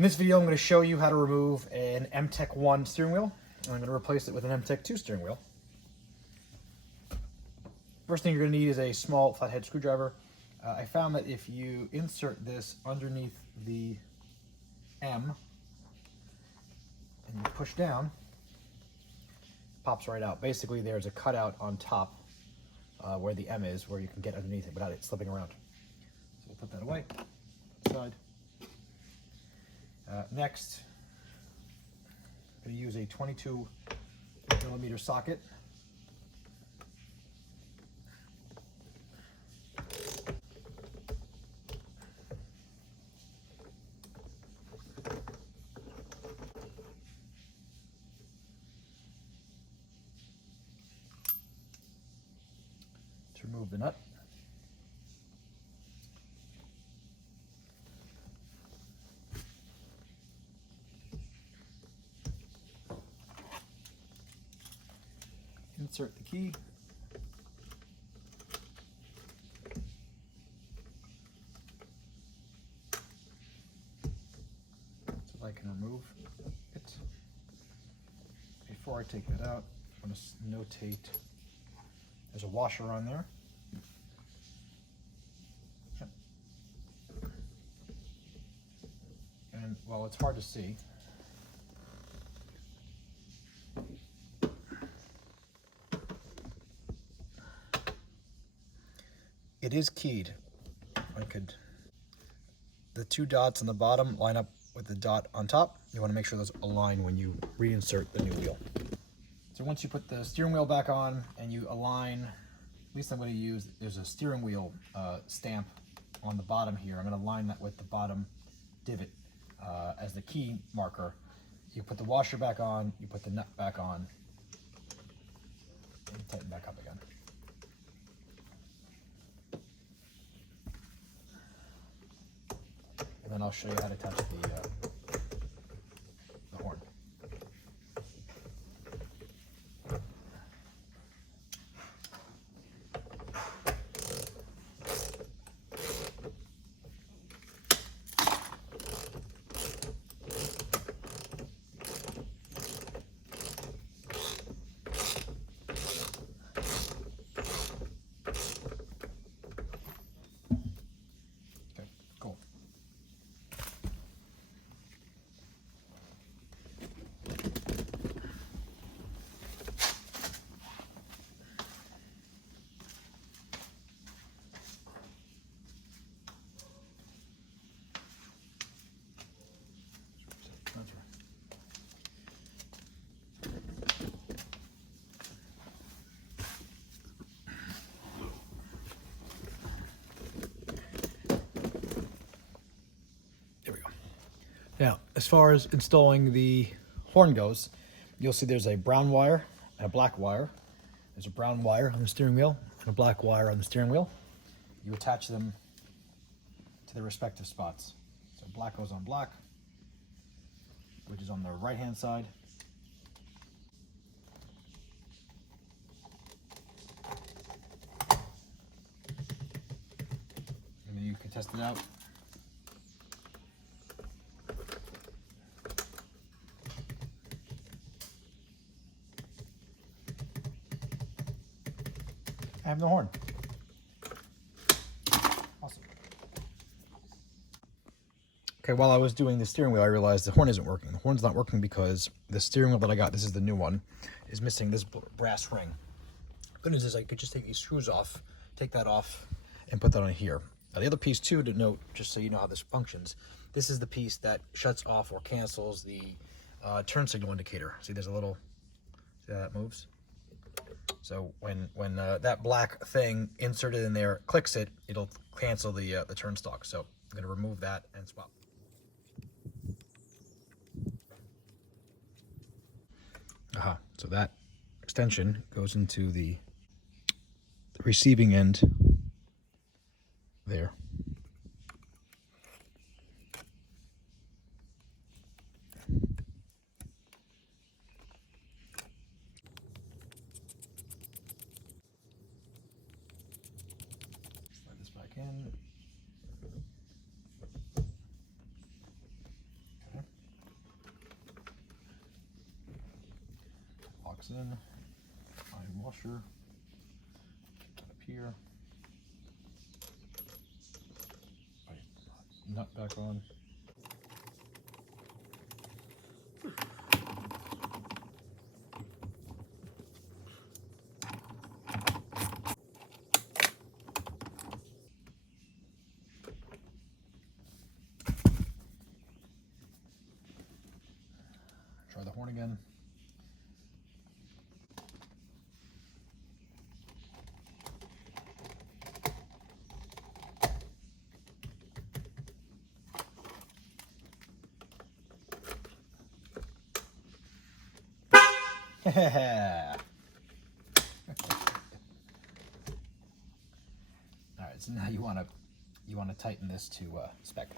In this video, I'm going to show you how to remove an Mtech 1 steering wheel, and I'm going to replace it with an Mtech 2 steering wheel. First thing you're going to need is a small flathead screwdriver. I found that if you insert this underneath the M and you push down, it pops right out. Basically, there's a cutout on top where the M is, where you can get underneath it without it slipping around. So we'll put that away, aside. Next, I'm going to use a 22mm socket. To remove the nut. Insert the key. So I can remove it. Before I take that out, I'm going to notate there's a washer on there. Yep. And while it's hard to see, it is keyed. The two dots on the bottom line up with the dot on top. You want to make sure those align when you reinsert the new wheel. So once you put the steering wheel back on and you align, at least I'm going to use, there's a steering wheel stamp on the bottom here. I'm going to line that with the bottom divot as the key marker. You put the washer back on, you put the nut back on, and tighten back up again. And then I'll show you how to attach the horn. Okay, cool. There we go. Now, as far as installing the horn goes, you'll see there's a brown wire and a black wire. There's a brown wire on the steering wheel and a black wire on the steering wheel. You attach them to their respective spots. So black goes on black, which is on the right-hand side. And then you can test it out. I have no horn. Awesome. Okay, while I was doing the steering wheel, I realized the horn isn't working. The horn's not working because the steering wheel that I got, this is the new one, is missing this brass ring. Good news is I could just take these screws off, take that off, and put that on here. Now the other piece too to note, just so you know how this functions, this is the piece that shuts off or cancels the turn signal indicator. See, there's a little, see how that moves? So when that black thing inserted in there clicks it, it'll cancel the turn stalk. So I'm going to remove that and swap. Aha, so that extension goes into the receiving end there. in. locks in. My washer up here. Nut back on. Try the horn again. All right, so now you want to tighten this to spec.